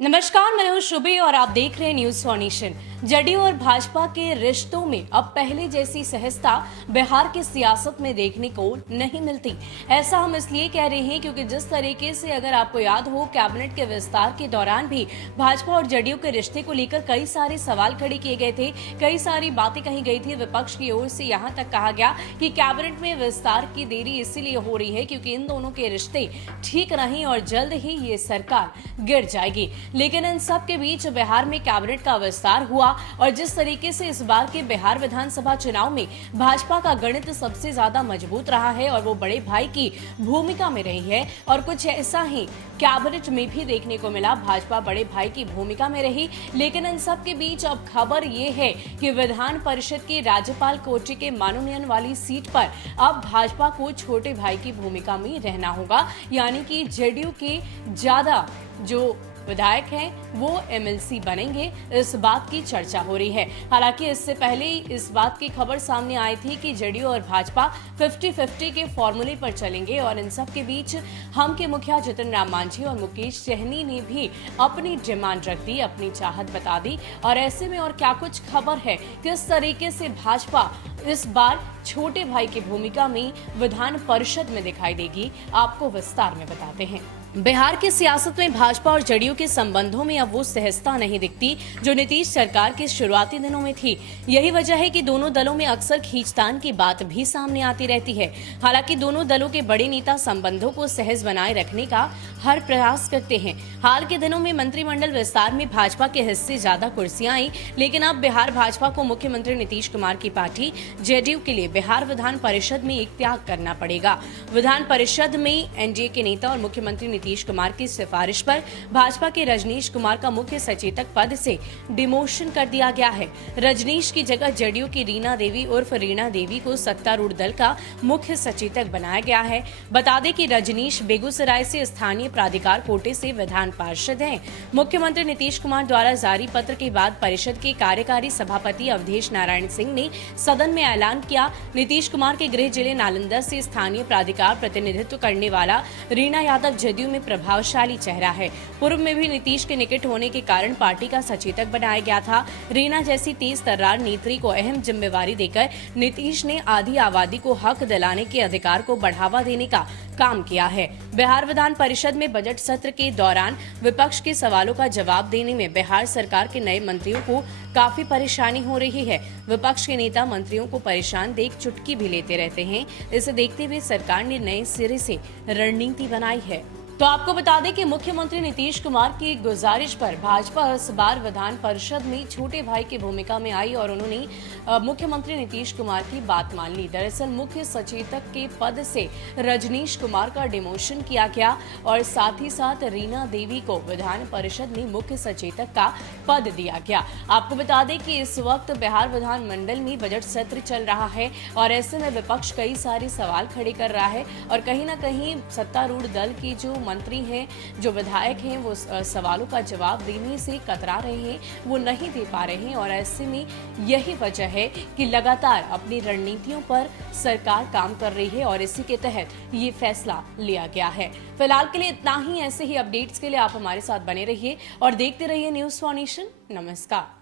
नमस्कार, मैं हूं शुभी और आप देख रहे हैं न्यूज फॉर नेशन। जदयू और भाजपा के रिश्तों में अब पहले जैसी सहजता बिहार की सियासत में देखने को नहीं मिलती। ऐसा हम इसलिए कह रहे हैं क्योंकि जिस तरीके से, अगर आपको याद हो, कैबिनेट के विस्तार के दौरान भी भाजपा और जदयू के रिश्ते को लेकर कई सारे सवाल खड़े किए गए थे, कई सारी बातें कही गई थी विपक्ष की ओर से। यहाँ तक कहा गया कि कैबिनेट में विस्तार की देरी इसीलिए हो रही है क्योंकि इन दोनों के रिश्ते ठीक नहीं और जल्द ही ये सरकार गिर जाएगी। लेकिन इन सब के बीच बिहार में कैबिनेट का विस्तार हुआ और जिस तरीके से इस बार के बिहार विधानसभा चुनाव में भाजपा का गणित सबसे ज्यादा मजबूत रहा है और वो बड़े भाई की भूमिका में रही है और कुछ ऐसा ही कैबिनेट में भी देखने को मिला। भाजपा बड़े भाई की भूमिका में रही, लेकिन इन सब के बीच अब खबर ये है कि विधान परिषद की राज्यपाल कोटे के मनोनयन वाली सीट पर अब भाजपा को छोटे भाई की भूमिका में रहना होगा, यानी कि जेडीयू के ज्यादा जो विधायक हैं वो एमएलसी बनेंगे। इस बात की चर्चा हो रही है। हालांकि इससे पहले इस बात की खबर सामने आई थी कि जेडीयू और भाजपा 50-50 के फॉर्मूले पर चलेंगे और इन सब के बीच हम के मुखिया जितन राम मांझी और मुकेश सहनी ने भी अपनी डिमांड रख दी, अपनी चाहत बता दी। और ऐसे में और क्या कुछ खबर है, किस तरीके से भाजपा इस बार छोटे भाई की भूमिका में विधान परिषद में दिखाई देगी, आपको विस्तार में बताते हैं। बिहार की सियासत में भाजपा और जदयू के संबंधों में अब वो सहजता नहीं दिखती जो नीतीश सरकार के शुरुआती दिनों में थी। यही वजह है कि दोनों दलों में अक्सर खींचतान की बात भी सामने आती रहती है। हालांकि दोनों दलों के बड़े नेता संबंधों को सहज बनाए रखने का हर प्रयास करते हैं। हाल के दिनों में मंत्रिमंडल विस्तार में भाजपा के हिस्से ज्यादा कुर्सियां आई, लेकिन अब बिहार भाजपा को मुख्यमंत्री नीतीश कुमार की पार्टी जेडीयू के लिए बिहार विधान परिषद में एक त्याग करना पड़ेगा। विधान परिषद में एनडीए के नेता और मुख्यमंत्री नीतीश कुमार की सिफारिश पर भाजपा के रजनीश कुमार का मुख्य सचेतक पद से डिमोशन कर दिया गया है। रजनीश की जगह जेडीयू की रीना देवी उर्फ रीना देवी को सत्तारूढ़ दल का मुख्य सचेतक बनाया गया है। बता दें कि रजनीश बेगूसराय से स्थानीय प्राधिकार कोटे से विधान पार्षद हैं। मुख्यमंत्री नीतीश कुमार द्वारा जारी पत्र के बाद परिषद के कार्यकारी सभापति अवधेश नारायण सिंह ने सदन में ऐलान किया। नीतीश कुमार के गृह जिले नालंदा से स्थानीय प्राधिकार प्रतिनिधित्व करने वाला रीना यादव जदयू में प्रभावशाली चेहरा है। पूर्व में भी नीतीश के निकट होने के कारण पार्टी का सचेतक बनाया गया था। रीना जैसी तेज तर्रार नेत्री को अहम जिम्मेवारी देकर नीतीश ने आधी आबादी को हक दिलाने के अधिकार को बढ़ावा देने का काम किया है। बिहार विधान परिषद में बजट सत्र के दौरान विपक्ष के सवालों का जवाब देने में बिहार सरकार के नए मंत्रियों को काफी परेशानी हो रही है। विपक्ष के नेता मंत्रियों को परेशान देख चुटकी भी लेते रहते हैं। इसे देखते हुए सरकार ने नए सिरे से रणनीति बनाई है। तो आपको बता दें कि मुख्यमंत्री नीतीश कुमार की गुजारिश पर भाजपा इस बार विधान परिषद में छोटे भाई की भूमिका में आई और उन्होंने मुख्यमंत्री नीतीश कुमार की बात मान ली। दरअसल मुख्य सचेतक के पद से रजनीश कुमार का डिमोशन किया गया और साथ ही साथ रीना देवी को विधान परिषद में मुख्य सचेतक का पद दिया गया। आपको बता दें कि इस वक्त बिहार विधानमंडल में बजट सत्र चल रहा है और ऐसे में विपक्ष कई सारे सवाल खड़े कर रहा है और कहीं ना कहीं सत्तारूढ़ दल की जो मंत्री हैं, जो विधायक हैं, वो सवालों का जवाब देने से कतरा रहे हैं, वो नहीं दे पा रहे हैं। और ऐसे में यही वजह है कि लगातार अपनी रणनीतियों पर सरकार काम कर रही है और इसी के तहत ये फैसला लिया गया है। फिलहाल के लिए इतना ही। ऐसे ही अपडेट्स के लिए आप हमारे साथ बने रहिए और देखते रहिए न्यूज फॉर नेशन। नमस्कार।